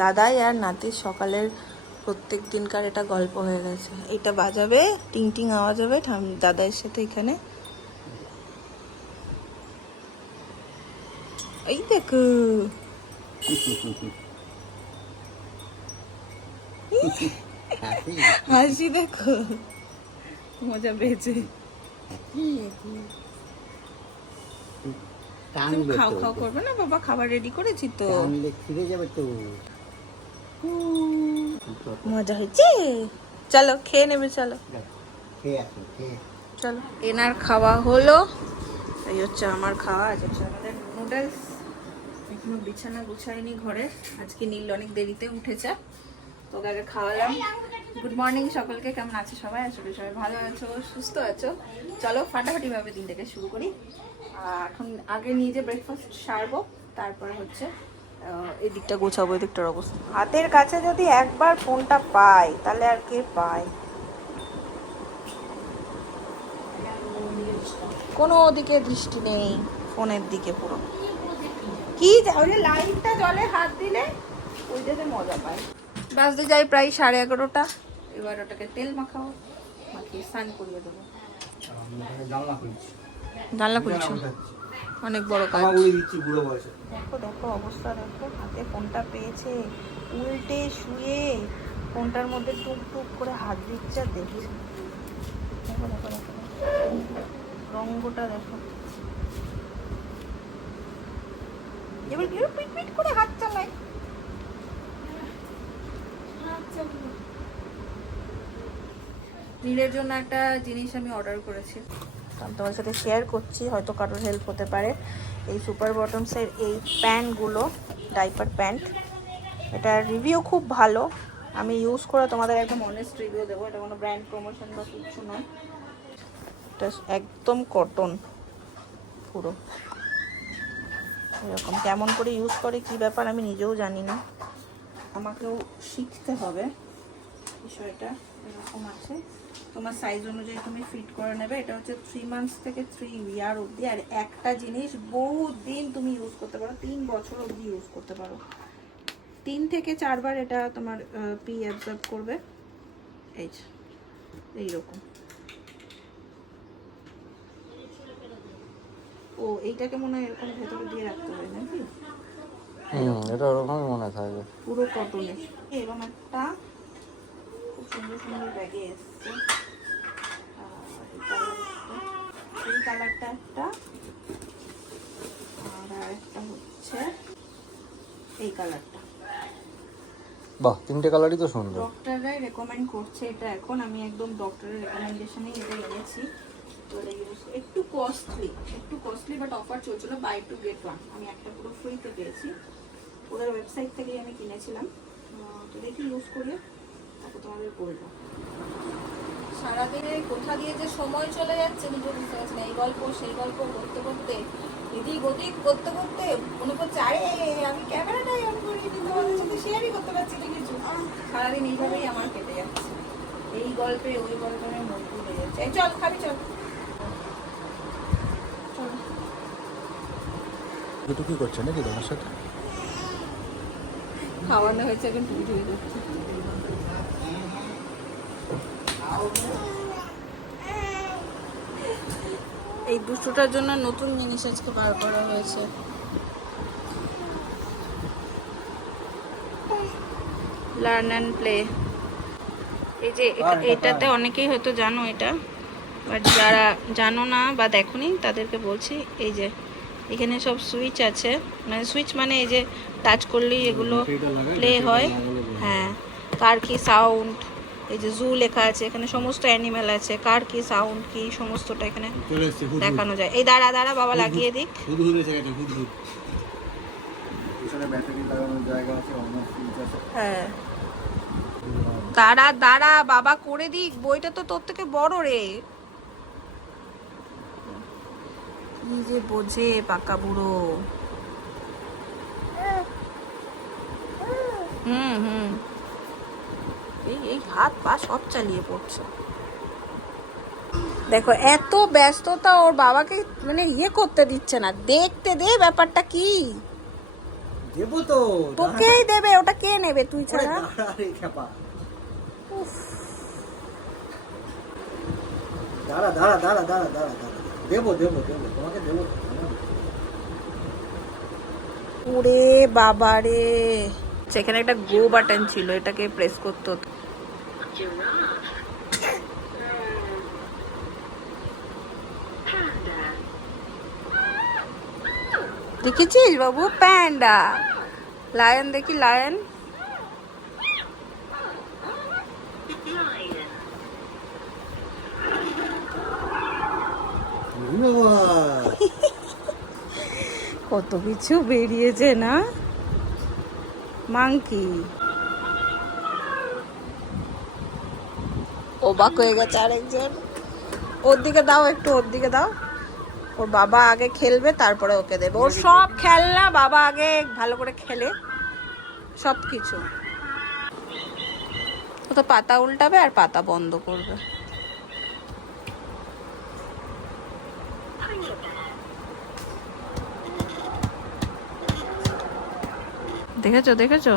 দাদাই আর নাতির সকালের প্রত্যেক দিনকার এটা গল্প হয়ে গেছে। এটা বাজাবে, টিং টিং আওয়াজ হবে, দাদার সাথে এখানে এই দেখো হাসি দেখো, মজা পেয়েছে। খাও খাও করবে না বাবা, খাবার রেডি করেছি তো। মজা হয়েছে, চলো খেয়ে নেবে, চলো চলো। এনার খাওয়া হলো, এই হচ্ছে আমার খাওয়া। আজ হচ্ছে আমাদের নুডলস। এখনো বিছানা গুছাইনি ঘরে, আজকে নীল অনেক দেরিতে উঠেছে, তোকে আগে খাওয়ালাম। গুড মর্নিং সকলকে, কেমন আছো সবাই? আসলে সবাই ভালো আছো, সুস্থ আছো। চলো ফাটাফাটি ভাবে দিনটাকে শুরু করি। এখন আগে নিয়ে যে ব্রেকফাস্ট সারবো, তারপরে হচ্ছে এই দিকটা গোছাবো, এই দিকটার অবস্থা। হাতের কাছে যদি একবার ফোনটা পাই তাহলে আর কে পায়? কোনো দিকে দৃষ্টি নেই, ফোনের দিকে পুরো। কি লাইটটা জলে হাত দিলে ওইটাতে মজা পায়। বাজতে যাই প্রায় 11:30। এবার ওটাকে তেল মাখাবো, মাখিয়ে স্নান করিয়ে দেবো। জানলা খুলছো, অনেক বড় কাজ। দেখো দেখো অবস্থা দেখো, হাতে ফোনটা পেয়েছে, উল্টে শুয়ে ফোনটার মধ্যে টুক টুক করে হাত দিচ্ছে আর দেখছে। দেখো দেখো দেখো রঙ্গটা দেখো, এবার কি পিট পিট করে হাত চালায়। নীলের জন্য একটা জিনিস আমি অর্ডার করেছি, আমি তোমার সাথে শেয়ার করছি, হয়তো কারোর হেল্প হতে পারে। এই সুপার বটমসের এই প্যান্টগুলো, ডাইপার প্যান্ট, এটার রিভিউ খুব ভালো। আমি ইউজ করে তোমাদের একদম অনেস্ট রিভিউ দেবো। এটা কোনো ব্র্যান্ড প্রমোশন বা কিছু নয়, এটা একদম কটন পুরো। এরকম কেমন করে ইউজ করে কি ব্যাপার আমি নিজেও জানি না, আমাকেও শিখতে হবে বিষয়টা। এরকম আছে, তোমার সাইজ অনুযায়ী তুমি ফিট করে নেবে। এটা হচ্ছে 3 মান্থস থেকে 3 ইয়ার অবধি। আর একটা জিনিস বহু দিন তুমি ইউজ করতে পারো, 3 বছর অবধি ইউজ করতে পারো। 3 থেকে 4 বার এটা তোমার পি অ্যাবজর্ব করবে। এইরকম। ও এইটাকে মনে হয় এরকম ভেতরে দিয়ে রাখতে হয় নাকি? এটা ওরকমই মনে থাকে, পুরো কটনের। এরকম একটা খুব সুন্দর সুন্দর ব্যাগে এসছে। এই কালারটা একটা, আর একটা হচ্ছে এই কালারটা। বাহ, 3টে কালারই তো সুন্দর। ডক্টররাই রেকমেন্ড করছে এটা। এখন আমি একদম ডক্টরের রেকমেন্ডেশনেই এটা এনেছি। তো এটা ইউজ একটু কস্টলি বাট অফার চলছিল, বাই 2 get 1। আমি একটা পুরো ফ্রিতে পেয়েছি, ওদের ওয়েবসাইট থেকেই আমি কিনেছিলাম। তো দেখি ইউজ করিয়ে তারপর তোমাদের বলবো। সারাদিনে কোথা দিয়ে যে সময় চলে যাচ্ছে নিজে বুঝতে পারছি না। এই গল্প সেই গল্প করতে করতে, এদিক ওদিক করতে করতে মনে করছে আরে আমি ক্যামেরাটাই অন করি, কিন্তু তোমাদের সাথে শেয়ারই করতে পারছি না কিছু। সারাদিন এইভাবেই আমার কেটে যাচ্ছে, এই গল্পে ওই গল্পে মন ভুলে যাচ্ছে। চল খাবি, চল দুটো কি করছে নাকি তোমার সাথে? খাওয়ানো হয়েছে, এখন টুকি টুকি করছে। এই দুটোটার জন্য নতুন জিনিস আজকে বার করা হয়েছে। Learn and play. এই যে এটাতে অনেকেই হয়তো জানো এটা, বাট যারা জানো না বা দেখোনি তাদেরকে বলছি। এই যে এখানে সব সুইচ আছে, মানে সুইচ মানে এই যে টাচ করলেই এগুলো প্লে হয়। হ্যাঁ, কার কি সাউন্ড, এই যে জু লেখা আছে, এখানে সমস্ত অ্যানিমেল আছে, কার কি সাউন্ড কি সমস্তটা এখানে দেখানো যায়। এই দাঁড়া দাঁড়া বাবা লাগিয়ে দিক। হ্যাঁ দাঁড়া দাঁড়া বাবা করে দিক, বইটা তো তোর থেকে বড় রে। কি যে বোঝে পাকা বুড়ো। হুম এই হাত পা সব চালিয়ে পড়ছে। দেখো এত ব্যস্ততা, ওর বাবাকে মানে ইয়ে করতে দিচ্ছে না, দেখতে দে ব্যাপারটা কি। দেবো তো। তোকেই দেবে, ওটা কে নেবে তুই ছাড়া? দাঁড়া দাঁড়া দাঁড়া দাঁড়া দাঁড়া দাঁড়া, দেবো দেবো দেবো, তোমাকে দেবো। ওরে বাবা রে, সেখানে একটা গো বাটন ছিল, এটাকে প্রেস করতে হতো। দেখেছিস বাবু প্যান্ডা? লায়ন দেখি, লায়ন। কত কিছু বেরিয়েছে না, মাংকি। অবাক হয়ে গেছে আরেকজন। ওর দিকে দাও, একটু ওর দিকে দাও। ওর বাবা আগে খেলবে, তারপরে ওকে দেবে। ওর সব খেলনা বাবা আগে ভালো করে খেলে সব কিছু। ও তো পাতা উল্টাবে আর পাতা বন্ধ করবে। দেখেছো দেখেছো,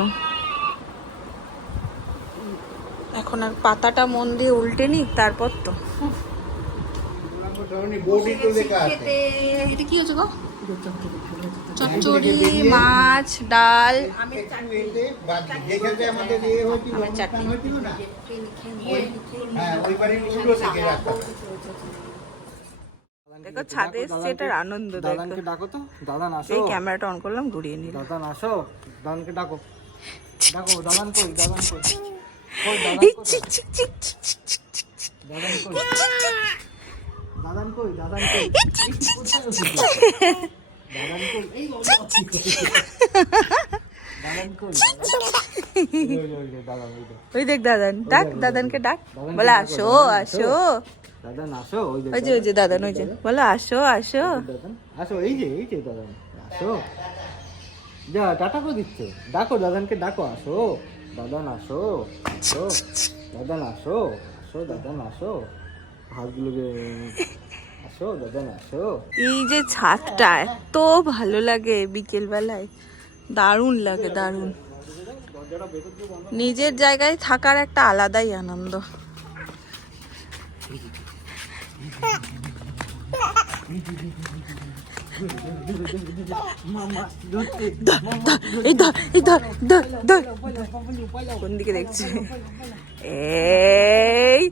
এখন আর পাতাটা মন দিয়ে উল্টে নি, তারপর তো এটা কি হচ্ছে গো? চচ্চড়ি, মাছ, ডাল, দেখো ছাদে এসছে, এটার আনন্দ দেখো। দাদানকে ডাকো তো, দাদান আসো। এই ক্যামেরাটা অন করলাম, ঘুরিয়ে নিলাম। দাদান আসো, দাদানকে ডাকো, ডাকো। দাদান কই, দাদান কই, কই দাদান কই, দাদান কই, দাদান কই, দাদান কই, দাদান কই, এই দাদান কই, ওই দেখ দাদান, ডাক দাদানকে, ডাক, বলে আসো আসো। দাদান আসো, ওই যে ওই যে দাদান, ওই যে বলে আসো আসো। দাদান আসো, এই যে দাদান আসো। যা টাটা করে দিচ্ছে, ডাকো দাদানকে, ডাকো, আসো দাদান আসো, আসো দাদান আসো, আসো দাদান আসো, হাতগুলোকে আসো দাদান আসো। এই যে ছাদটা এত ভালো লাগে বিকেল বেলায়, দারুণ লাগে, দারুণ। নিজের জায়গায় থাকার একটা আলাদাই আনন্দ। কোন দিকে দেখছি? এই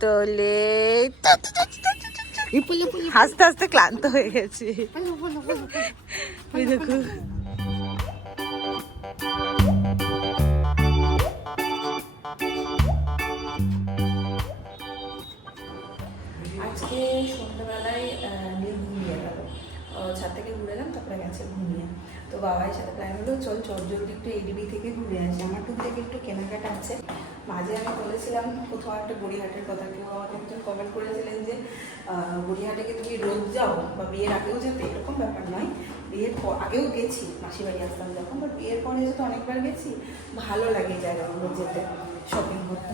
তোলে হাসতে হাসতে ক্লান্ত হয়ে গেছে। ওই দেখো, আজকে সন্ধ্যাবেলায় নীল ঘুমিয়ে গেল, ছাদ থেকে ঘুরে এলাম, তারপরে গেছে ঘুমিয়ে। তো বাবার সাথে প্ল্যান হলো চল জলদি একটু এডিবি থেকে ঘুরে আসি, আমার টুক থেকে একটু কেনাকাটা আছে। মাঝে আমি বলেছিলাম কোথাও একটা গড়িয়াহাটের কথা, কেউ আমাকে একজন কমেন্ট করেছিলেন যে গড়িয়াহাটে কি তুমি রোজ যাও বা বিয়ের আগেও যেতে, এরকম ব্যাপার নয়। বিয়ের আগেও গেছি, মাসি বাড়ি আসতাম যখন, বাট বিয়ের পরে যেহেতু অনেকবার গেছি, ভালো লাগে জায়গাগুলো যেতে, শপিং করতে।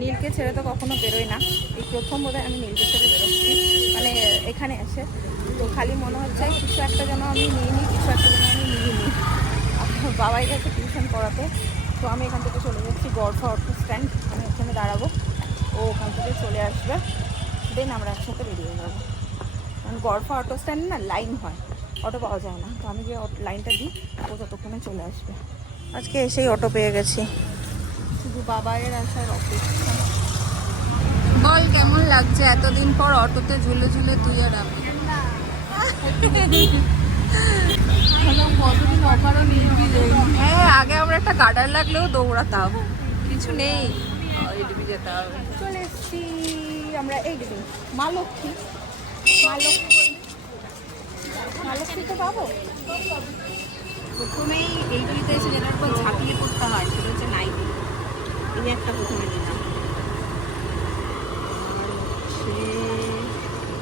নীলকে ছেড়ে তো কখনো বেরোই না, এই প্রথম বোধহয় আমি নীলকে ছেড়ে বেরোচ্ছি, মানে এখানে এসে। তো খালি মনে হচ্ছে কিছু একটা যেন আমি নিই, কিছু একটা যেন আমি নিই। বাবাই গেছে টিউশন পড়াতে, তো আমি এখান থেকে চলে যাচ্ছি গড়ফা অটো স্ট্যান্ড, আমি ওখানে দাঁড়াবো, ও ওখান থেকে চলে আসবে, দেন আমরা একসাথে বেরিয়ে যাবো। কারণ গড়ফা অটো স্ট্যান্ড না লাইন হয়, অটো পাওয়া যায় না, তো আমি যে লাইনটা দিই ও ততক্ষণে চলে আসবে। আজকে এসেই অটো পেয়ে গেছি, শুধু বাবাইয়ের আসার অপেক্ষা। বল কেমন লাগছে এতদিন পর অটোতে ঝুলে ঝুলে তুই আর আমি? হ্যাঁ, আগে আমরা একটা গার্ডার লাগলেও দৌড়াতাম, কিছু নেই, এডিবি যেতে হবে। চলে এসছি আমরা এইডিবি, মা লক্ষ্মী, মালক্ষীতে পাবো। প্রথমেই এইডিবিতে এসে যেটার উপর ঝাঁপিয়ে পড়তে হয় সেটা হচ্ছে নাইটি, এই একটা প্রথমে নিলাম।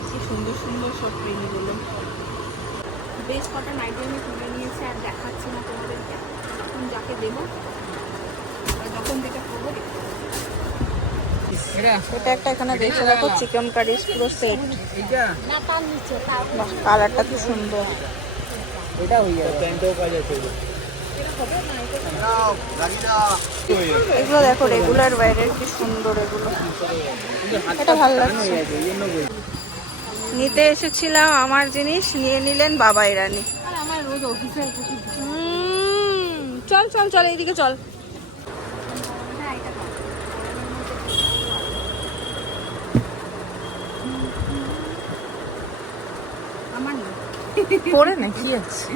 কি সুন্দর সুন্দর সব প্রিন্টগুলো, বেশ কটা নাইটি আমি তুলে নিয়েছি, আর দেখাচ্ছি না তোমাদেরকে, এখন যাকে দেবো যখন যেটা করবো দেখতে পাবো। এটা একটা এখানে দেখে রাখো, চিকেন কারি পুরো সেট। বাহ, কালারটা কি সুন্দর। এটা হয়ে যাবে, প্যান্টও কাজ আছে। এগুলো দেখো রেগুলার বাইরের, কি সুন্দর এগুলো, এটা ভালো লাগছে। নিতে এসেছিলাম আমার জিনিস, নিয়ে নিলেন বাবা ইরানি। চল চল চল, এইদিকে চল। পরে না কি আছে,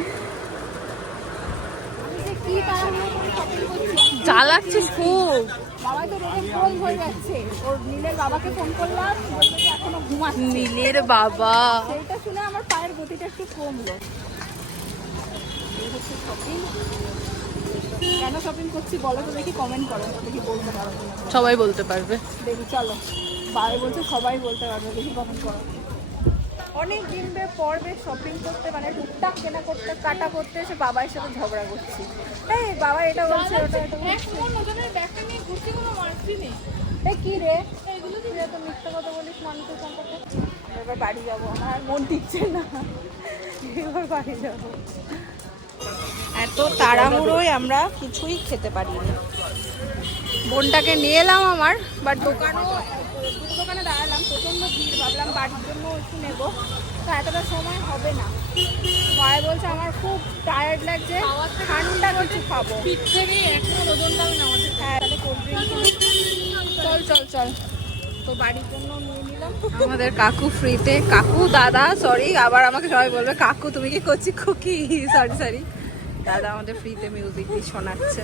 জ্বালাচ্ছিস খুব। বাবা তো রেগে ফোন হয়ে যাচ্ছে, ওর নীলের বাবাকে ফোন করলাম, বললো যে এখনো ঘুমাচ্ছে। নীলের বাবা, সেইটা শুনে আমার পায়ের গতিটা একটু কমলো। এই হচ্ছে shopping। কেন শপিং করছি বলো তো দেখি, কমেন্ট করো দেখি, বলতে পারো কিনা। সবাই বলতে পারবে। দেখি চলো, বাবা বলছে সবাই বলতে পারবে, দেখি কমেন্ট করো। অনেক দিন পর বেশ শপিং করতে, মানে টুকটাক কেনা করতে, কাটা করতে এসে বাবার সাথে ঝগড়া করছি। এই বাবা এটা বলছে, ওটা এটা বলছে। এই কি রে, এইগুলো দিয়ে তো মিথ্যা কথা বলিস মানুষের সম্পর্কে। এবার বাড়ি যাবো, আমার আর মন টিকছে না, এবার বাড়ি যাবো। এত তাড়াহুড়োয় আমরা কিছুই খেতে পারিনি। বোনটাকে নিয়ে এলাম আমার, বাট দোকানও, দুটো দোকানে দাঁড়ালাম, প্রচণ্ড ভিড়, ভাবলাম বাড়ির জন্য একটু নেবো, তো এতটা সময় হবে না। মায়ের বলছে আমার খুব টায়ার্ড লাগছে, ঠান্ডা কিছু খাবো। হ্যাঁ, তাহলে কোল্ড ড্রিঙ্ক, চল চল চল। তো বাড়ির জন্য নিয়ে নিলাম। আমাদের কাকু ফ্রিতে, কাকু দাদা সরি, আবার আমাকে সবাই বলবে কাকু তুমি কি করছি খুকি, সরি সরি, দাদা আমাদের ফ্রিতে মিউজিক দিয়ে শোনাচ্ছে।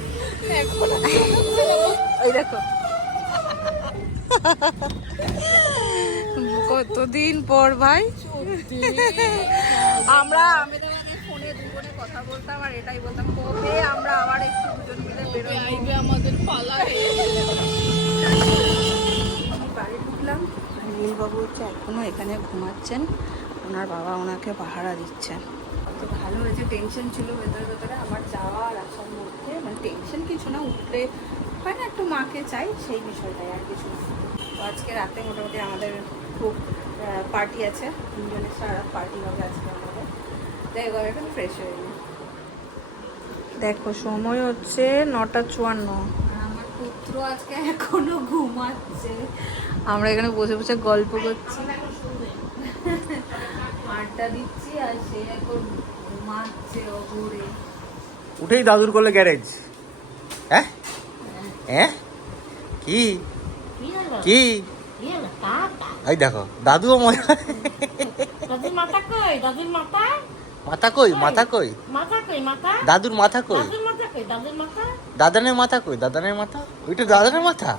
ওই দেখো, কতদিন পর ভাই আমরা ফোনে দুজনে কথা বলতাম, আর এটাই বলতাম কবে আমরা আবার একটু দুজন মিলে বেরোবো, আমাদের পালা। বাড়ি ঢুকলাম, নীলবাবু হচ্ছে এখনো এখানে ঘুমাচ্ছেন, ওনার বাবা ওনাকে পাহারা দিচ্ছেন। তো ভালো হয়েছে, টেনশন ছিল ভেতরে ভেতরে আমার যাওয়া আর আসার মধ্যে, মানে টেনশন কিছু না, উঠলে হয় না একটু মাকে চাই, সেই বিষয়টাই আর কিছু না। তো আজকে রাতে মোটামুটি আমাদের খুব পার্টি আছে, তিনজনের সারা পার্টি হবে আজকে আমাদের। যাই হোক এখন ফ্রেশ হয়ে গেল। দেখো সময় হচ্ছে 9:54, আমার পুত্র আজকে এখনো ঘুমাচ্ছে, আমরা এখানে বসে বসে গল্প করছি, আড্ডা দিচ্ছি, আর সে এখন ঘুমাচ্ছে অঘুরে। উঠেই দাদুর করলে গ্যারেজ। হ্যাঁ হ্যাঁ, কি কি এই দেখো দাদুও মজা। দাদুর মাথা কই, দাদুর মাথা, মাথা কই, মাথা কই, মাথা কই, মাথা, দাদুর মাথা কই, দাদুর মাথা কই, দাদুর মাথা, দাদানের মাথা কই, দাদানের মাথা, ওইটা দাদানের মাথা।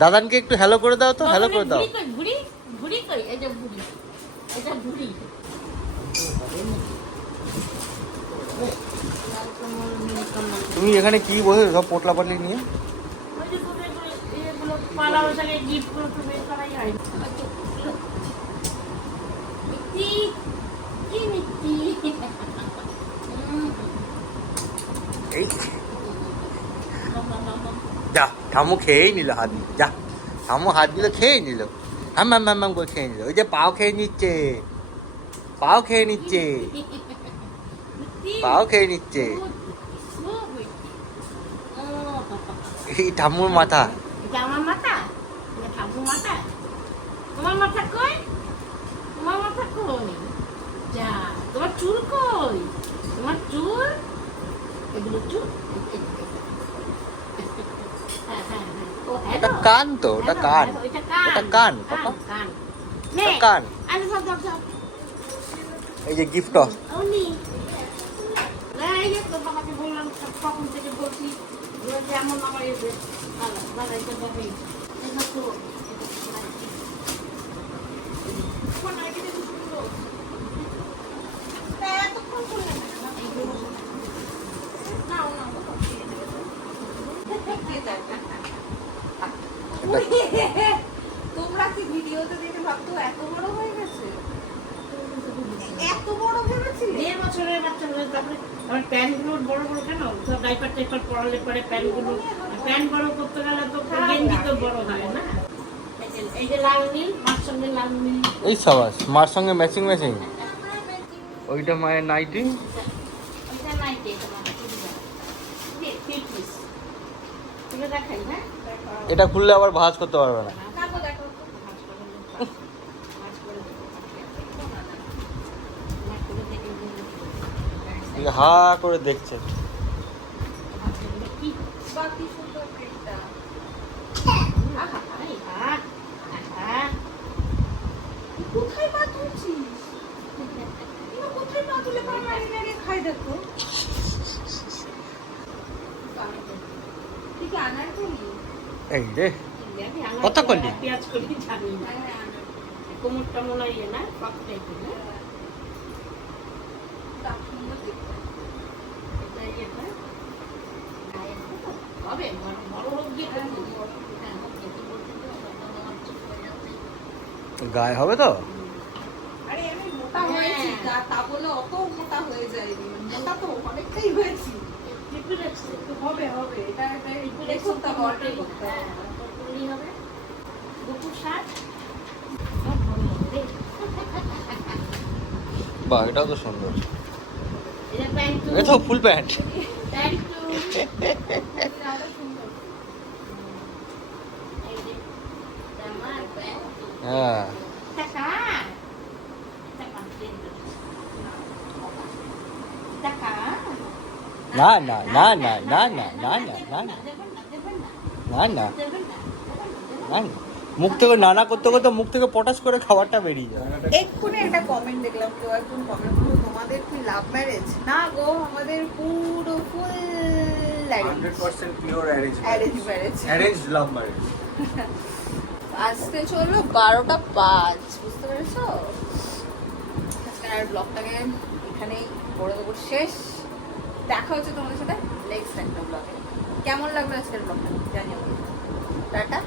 দাদানকে একটু হ্যালো করে দাও তো, হ্যালো করে দাও। ভুড়ি কই, ভুড়ি, ভুড়ি কই, এই যে ভুড়ি, এটা ভুড়ি। তুমি এখানে কি বসে সব পোটলা পাটলি নিয়ে? ওই যে তোদের এগুলো পালা বসাকে গিফট গুলো তো বের করাই হয়। মিষ্টি, কি মিষ্টি? এই যা, ঠামু খেয়েই নিল হাত, যা ঠামু হাতগুলো খেয়েই নিল, হাম হাম হাম হাম করে খেয়ে নিল। ওই যে পাও খেয়ে নিচ্ছে, পাও খেয়ে নিচ্ছে, পাও খেয়ে নিচ্ছে। এই ঠাম্মুর মাথা, এটা আমার মাথা, এটা ঠাকুর মাথা। তোমার মাথা কই, তোমার মাথা কই, যা তোমার চুল কই, তোমার চুল, এগুলো চুল। হ্যাঁ হ্যাঁ হ্যাঁ, ও ওটা কান তো, ওটা কান, ওটা কান, ওটা কান পাপা, কান, ওটা কান। আরে সব সব সব এই যে গিফট, উনি এই যে তো বাবাকে বললাম কখন থেকে বলছি যেমন আমার এই যে বাড়াইতে যাবে এটা তো তোমরা কি ভিডিওতে দেখে ভাবতো এত বড় হয়ে গেছে, এত বড় ভেবেছিলে? 1.5 বছরের বাচ্চা হলে তারপরে আমার প্যান্টগুলো বড় বড় কেন, সব ডাইপার টাইপার পরালে পরে প্যান্টগুলো, প্যান্ট বড় করতে গেলে তো গেঞ্জি তো বড় হয় না। এই যে লাল নীল, মার সঙ্গে লাল নীল। এই সাবাস, মার সঙ্গে ম্যাচিং ম্যাচিং। ওইটা মায়ের নাইটি। ওইটা নাইটি, এটা মার চুড়িদার। এই যে 3 piece। তুলে দেখাই, হ্যাঁ? এটা খুললে আবার ভাঁজ করতে পারবে না। দেখো দেখো ভাঁজ করে দেবো। ভাঁজ করে দেবো। ভাঁজ করে দেখে এই হা করে দেখছে। ভাঁজ করে দিলে কি? বাহ, কি সুন্দর প্রিন্টটা। আহা, আরে আহা, আহা। কোথায় পা তুলছিস? এগুলো কোথায় পা তুলে পা নাড়িয়ে নাড়িয়ে খাই দেখো। তুই কি আনার করি? এই রে, দেখি, আমার কত করলি? পেঁয়াজ করি জানি না। হ্যাঁ, আনার। কোমরটা মনে হয় ইয়ে না, শক্ত টাইপের না? তা সুন্দর দেখতে। এটা ইয়েটা। হবে, বড় হোক দিয়ে করবো। হ্যাঁ, দেখি বলতে তো, আমার চোখ হয়ে যাচ্ছে। গায়ে হবে তো? আরে আমি মোটা হয়েছি, তা বলে অত মোটা হয়ে যায়নি। মোটা তো অনেকটাই হয়েছি। টিপে রাখছে। হবে হবে, এটা টিপে করতে হবে, অর্ডার করতে হ্যাঁ, হবে। অল্প করলেই হবে। দুপুর 7। সব ভালো হবে। বাহ, এটাও তো সুন্দর। এটা প্যান্ট এ তো ফুল প্যান্ট। প্যান্ট আরো সুন্দর। এই যে জামার প্যান্ট হ্যাঁ, টাকা টাকা টাকা না না না না না না না না না না দেবেন না দেবেন না না না দেবেন না না না। মুখ থেকে নানা করতে করতে মুখ থেকে পটাশ করে খাবারটা বেরিয়ে যায়। এক্ষুনি একটা কমেন্ট দেখলাম, কেউ একজন কমেন্ট করলো, তোমাদের কি লাভ ম্যারেজ? না গো, আমাদের পুরো ফুল 100% pure arrange arrange love marriage. আসতে চললো 12টা 5, বুঝতে পেরেছো? আজকের আর ব্লগটাকে এখানেই করে দেবো শেষ। দেখা হচ্ছে তোমাদের সাথে নেক্সট একটা ব্লগে। কেমন লাগলো আজকের ব্লগটা জানিও। টাটা।